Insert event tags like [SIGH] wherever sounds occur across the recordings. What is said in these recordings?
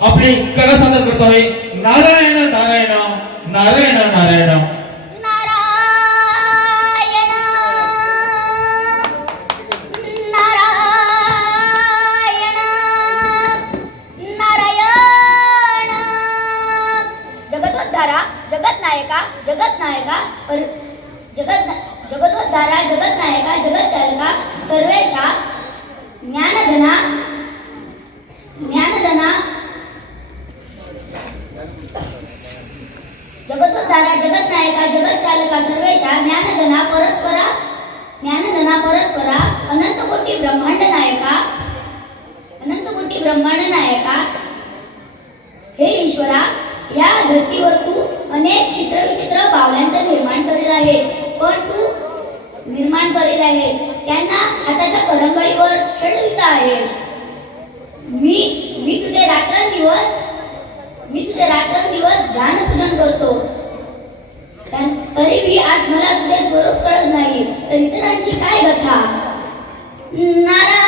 आपली कला सादर करतो चालका जगत चालका सर्वेशा ज्ञानधना परस्परा ज्ञानधना परस्परा अनंत कोटी ब्रह्मांड नायका अनंत कोटी ब्रह्मांड नायका. हे ईश्वरा या धरतीवर तू अनेक चित्रविचित्र बावल्यांचं निर्माण करीत आहे. पण तू निर्माण करीत आहे. त्यांना हाताच्या करंगळीवर खेळवित आहेस. मी मी तुझे रात्रंदिवस मी तुझे रात्रंदिवस ध्यानपूजन करतो. तरीही आज मला तुझे स्वरूप कळत नाही. तर इतरांची काय कथा नारा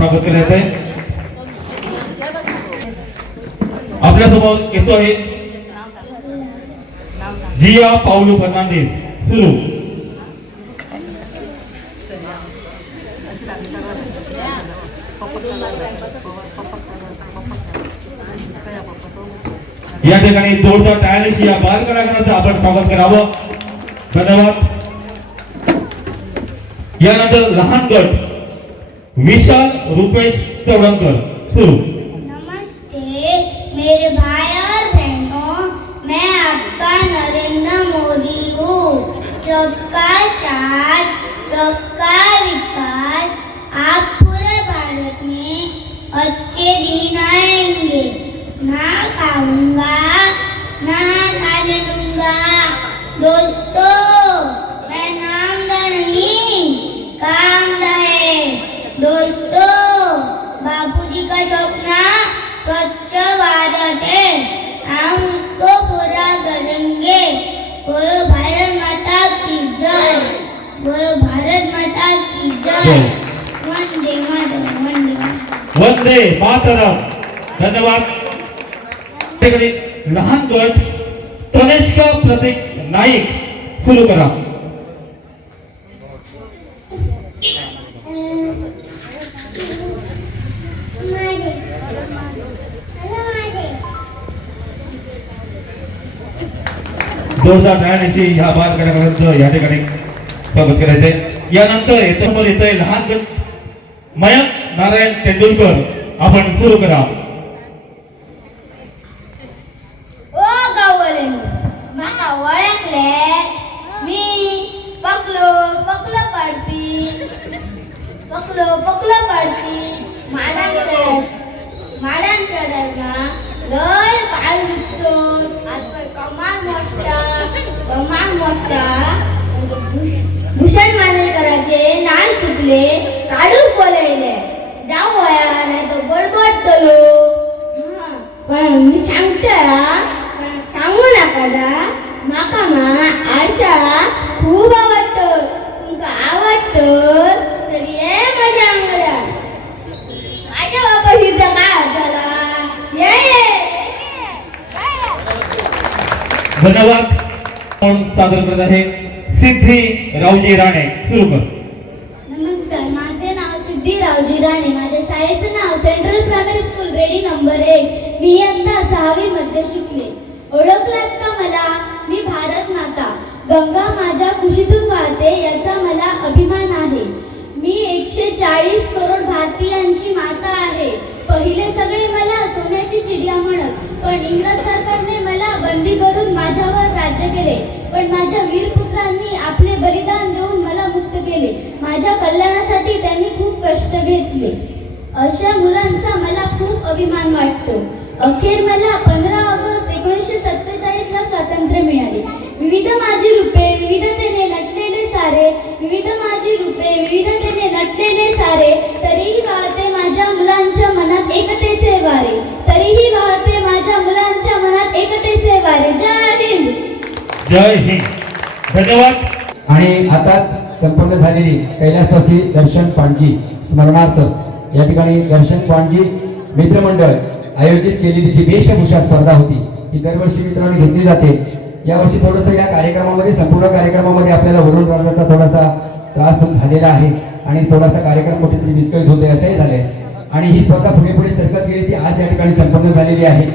स्वागत करायचं आहे आपल्यासमोर जिया पाऊलू फर्नांडिस सुरू या जोरदार टाळ्यांशी या स्वागत करावं. धन्यवाद. लहान गट. विशाल रूपेश चौड़कर शुरू नमस्ते, मेरे भाई और बहनों, मैं आपका नरेंद्र मोदी हूँ। सबका साथ, सबका विकास। आप पूरे भारत में अच्छे दिन आएँगे। ना खाऊँगा, ना खाने दूँगा। दोस्तों वंदे मातरम. धन्यवाद. लहान गट तनिष्का प्रतीक नाईक. सुरू करा. दोन हजार माझे जोरदार टाळ्यांशी ह्या बाल कलाकारांचं या ठिकाणी स्वागत करायचंय. यानंतर येतो येतोय लहान गट मयंक नारायण तेंडुलकर आपण सुरू करा. ओ पकलो पकलो पाडपी पकलो पकलो पाडपी लय पाय विकतो आज कमाल मोठा कमाल मोठा. भूषण मांडलकराचे नान चुकले काढून बोलयले जाऊ वया नाही तर बडबडतलो हा, पण सांगू नका म्हाका मा आरसा खूब आवडटा तुमकां आवडटा तर ये माझ्या अंगला माझ्या बापाशी इथं काय झाला ये ये, धन्यवाद आपण सादर करत आहे सिद्धी रावजी राणे सुरू कर नमस्कार माझे नाव सिद्धी रावजी राणे माझ्या शाळेचं नाव central primary school Redi number एक मी बारावी मध्ये शिकले. ओळखलात का मला? मी भारत माता. गंगा माझ्या कुशीतून वाहते याचा मला अभिमान आहे. मी एकशे चाळीस करोड भारतीयांची माता आहे. पहिले सगळे मला सोन्याची चिडिया म्हणत पण इंग्रज सरकारने मला बंदी करून माझ्यावर राज्य केले. पण माझ्या वीर पुत्रांनी आपले बलिदान देऊन मला मुक्त केले. माझ्या कल्याणासाठी त्यांनी खूप कष्ट घेतले. अशा मुलांचा मला खूप अभिमान वाटतो. अखेर मला पंधरा ऑगस्ट एकोणीसशे सत्तेचाळीस ला स्वातंत्र्य मिळाले. विविध माझी रूपे विविधतेने नटलेले सारे विविध माझी रूपे विविधतेने नटलेले सारे तरीही वाहते माझ्या मुलांच्या मनात एकतेचे वारे. तरीही वाहते माझ्या मुलांच्या मनात एकतेचे वारे. जय हिंद! जय हिंद. धन्यवाद. आणि आताच संपन्न झालेली कैलासवासी दर्शन पाणजी स्मरणार्थ या ठिकाणी दर्शन पाणजी मित्रमंडळ आयोजित केलेली जी वेशभूषा स्पर्धा होती ही दरवर्षी मित्रांनो घेतली जाते. यावर्षी थोडंसं या कार्यक्रमामध्ये संपूर्ण कार्यक्रमामध्ये आपल्याला वरुण राजाचा थोडासा त्रास झालेला आहे आणि थोडासा कार्यक्रम कुठेतरी विस्कळीत होते असंही झालंय. आणि ही स्पर्धा पुढे पुढे सरकत गेली ती आज या ठिकाणी संपन्न झालेली आहे.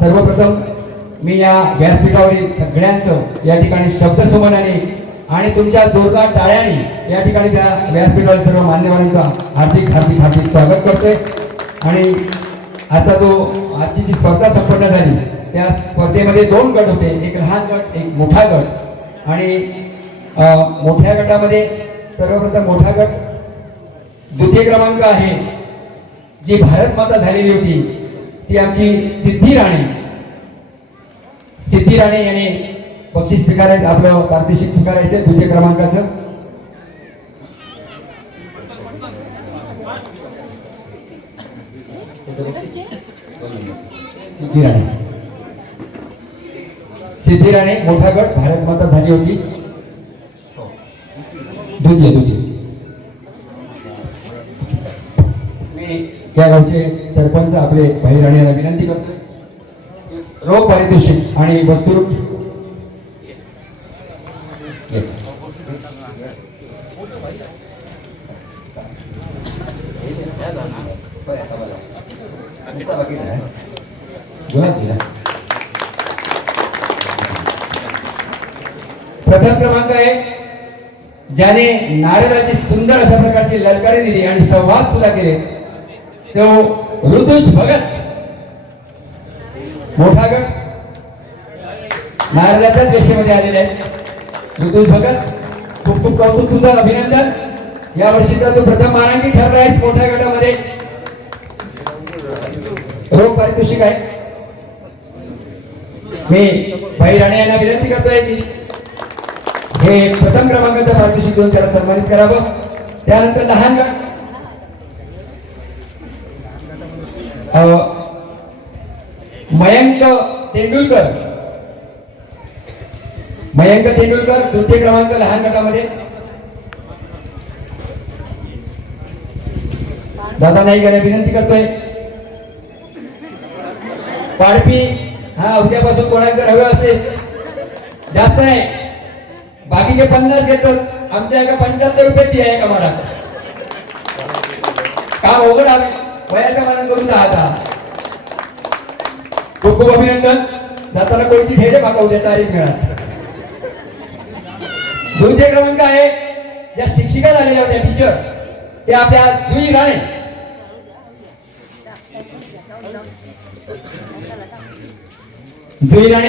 सर्वप्रथम मी या व्यासपीठावरील सगळ्यांचं या ठिकाणी शब्दसुमनाने आणि तुमच्या जोरदार टाळ्याने या ठिकाणी त्या व्यासपीठावरील सर्व मान्यवरांचा हार्दिक हार्दिक हार्दिक स्वागत करतोय. आणि आजचा जो आजची जी स्पर्धा संपन्न झाली त्या स्पर्धेमध्ये दोन गट होते एक लहान गट एक मोठा गट. आणि मोठ्या गटामध्ये सर्वप्रथम मोठा गट द्वितीय क्रमांक आहे जी भारत माता झालेली होती. ती आमची सिद्धी राणी. सिद्धी राणे यांनी बक्षीस स्वीकारायचं आपलं प्रादेशिक स्वीकारायचं द्वितीय क्रमांकाचं. सिद्धी राणे सिद्धी राणे मोठा गट भारत माता झाली होती. दुधी द्वितीय. मी या गावचे सरपंच आपले भाई राणे यांना विनंती करतो. रोख पारितोषिक आणि वस्तू प्रथम क्रमांक आहे ज्याने नारदाची सुंदर अशा प्रकारची ललकारी दिली आणि संवाद सुद्धा केले. तो ऋतुष भगत. मोठा गट. नारदाच्याच वेशेमध्ये आलेले आहेत ऋतुष भगत खूप खूप कौतुक तुझं अभिनंदन. या वर्षीचा तू प्रथम मानांकित ठरला आहेस मोठ्या गटामध्ये रोख पारितोषिक आहे. मी भाई राणे यांना विनंती करतोय की हे प्रथम क्रमांकाचा पारितोषिक देऊन त्याला सन्मानित करावं. त्यानंतर लहान मयंक तेंडुलकर. मयंक तेंडुलकर तृतीय क्रमांक लहान गटामध्ये. दादा नाईक यांना विनंती करतोय. पाडपी हा उद्यापासून कोणाला हवे असते? जास्त नाही. बाकीचे पन्नास घेतात. आमच्या एका पंच्याहत्तर रुपये ती आहे का मला? काम अवघड आहे. वयाच्या करून जा आता. खूप खूप अभिनंदन. जाताना कोणती ठेरे माका उद्या तारीख मिळाल? दुसरे क्रमांक आहे. ज्या शिक्षिका झालेल्या होत्या टीचर ते आपल्या जुई राणे. जुई राणे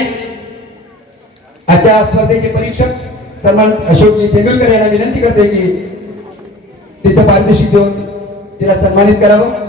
आजच्या स्पर्धेचे परीक्षक सन्मान अशोकजी तेंडुलकर यांना विनंती करते की तिचं पारितोषिक देऊन तिला सन्मानित करावं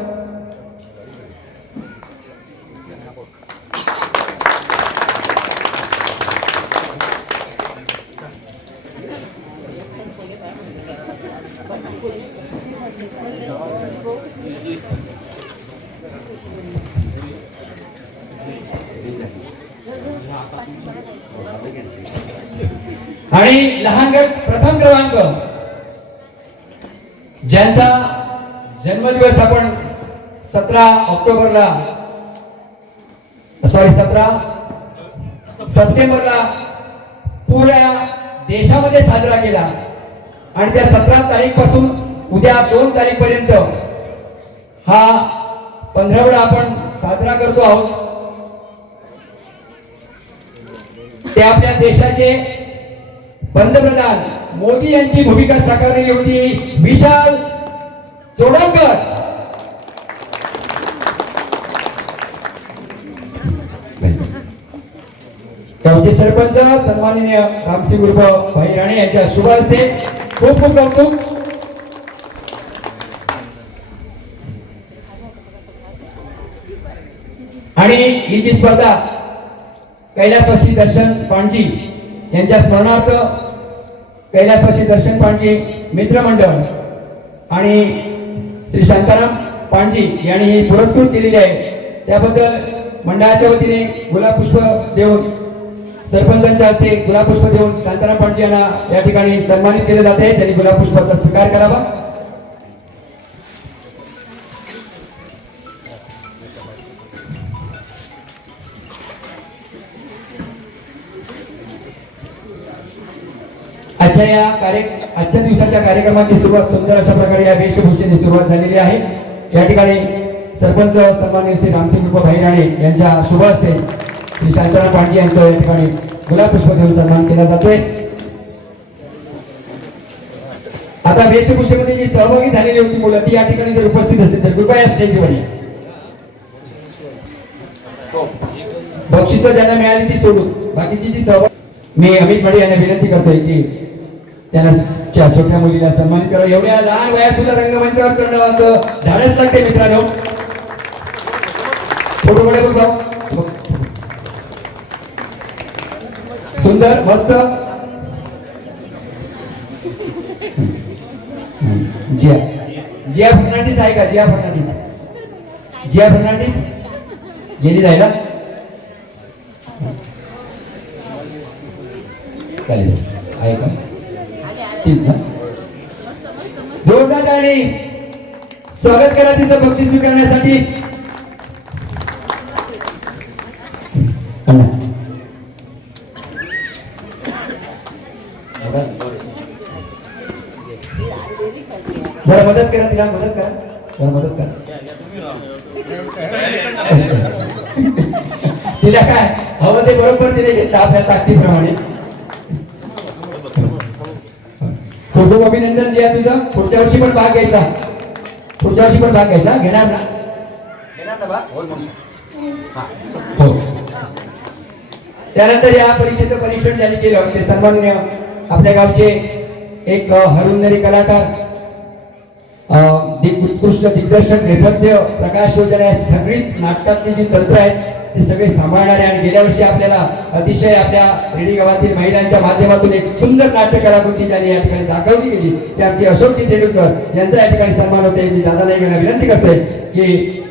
आणि लहान गट प्रथम क्रमांक ज्यांचा जन्मदिवस आपण सतरा ऑक्टोबरला सॉरी सतरा सप्टेंबरला पुऱ्या देशामध्ये साजरा केला. आणि त्या सतरा तारीखपासून उद्या दोन तारीख पर्यंत हा पंधरावडा आपण साजरा करतो आहोत. ते आपल्या देशाचे पंतप्रधान मोदी यांची भूमिका साकारलेली होती. विशाल चोडणकर गावचे सरपंच सन्माननीय रामसिंग उर्फ भाई राणे यांच्या शुभ असते खूप खूप कौतुक. आणि ही जी स्पर्धा कैलासवासी दर्शन पाणजी यांच्या स्मरणार्थ कैलासवासी दर्शन पाणजी मित्रमंडळ आणि श्री शांताराम पाणजी यांनी ही पुरस्कृत केलेली आहे. त्याबद्दल मंडळाच्या वतीने गुलाबपुष्प देऊन सरपंचांच्या हस्ते गुलाबपुष्प देऊन शांताराम पाणजी यांना या ठिकाणी सन्मानित केले जाते. त्यांनी गुलाबपुष्पाचा स्वीकार करावा. आजच्या या कार्य आजच्या दिवसाच्या कार्यक्रमाची सुरुवात सुंदर अशा प्रकारे या वेशभूषेने सुरुवात झालेली आहे. या ठिकाणी सरपंच सन्मान्य श्री रामसिंग उप भाई राणे यांच्या शुभ हस्ते श्री शांताराम पांडे यांचं या ठिकाणी गुलाब पुष्प देऊन सन्मान केला जातोय. आता वेशभूषेमध्ये जी सहभागी झालेली होती मुलं ती या ठिकाणी जर उपस्थित असतील तर कृपया स्टेजवर या. बक्षिसं ज्यांना मिळाली ती सोडून. बाकीची जी सहभाग मी अमित मडे यांना विनंती करतोय की त्यांना त्या छोट्या मुलीला सन्मान करा. एवढ्या लहान वयासुद्धा रंगमंचावर रंगमंचावर चढण्याचं धाडस लागते मित्रांनो. फोटो कडे बघ. सुंदर मस्त. जिया. जिया फर्नांडिस आहे का? जिया फर्नांडिस. जिया फर्नांडिस? गेली जायला? चालेल. आहे का? तीच ना जोरदार आणि स्वागत करा तिचं बक्षीस स्वीकारण्यासाठी. जरा मदत करा तिला मदत करा. जरा मदत करा. [LAUGHS] तिला काय? हवं ते बरोबर तिने घेतलं आपल्या ताकदीप्रमाणे खूप खूप अभिनंदन जे आहे तुझं. पुढच्या वर्षी पण भाग घ्यायचा. पुढच्या वर्षी पण भाग घ्यायचा. घेणार ना? घेणार ना भाग? हो, हो त्यानंतर या परीक्षेचं परीक्षण ज्यांनी केलं ते सन्माननीय आपल्या गावचे एक हरुंदरी कलाकार उत्कृष्ट दिग्दर्शक नेपथ्य प्रकाश योजना सगळीच नाटकातली जी तंत्र आहेत ते सगळे सांभाळणारे आणि गेल्या वर्षी आपल्याला अतिशय आपल्या रेडी गावातील महिलांच्या माध्यमातून एक सुंदर नाट्य कलाकृती त्यांनी या ठिकाणी दाखवली गेली. ते आमचे अशोकजी तेंडुलकर यांचा या ठिकाणी सन्मान होते मी दादा नाईकांना विनंती करते की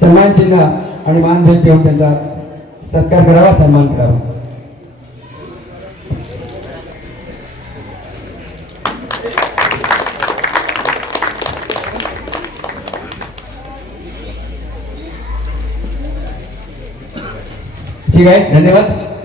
सन्मान चिन्ह आणि मानभेद देऊन त्यांचा सत्कार करावा सन्मान करावा. ठीक आहे धन्यवाद.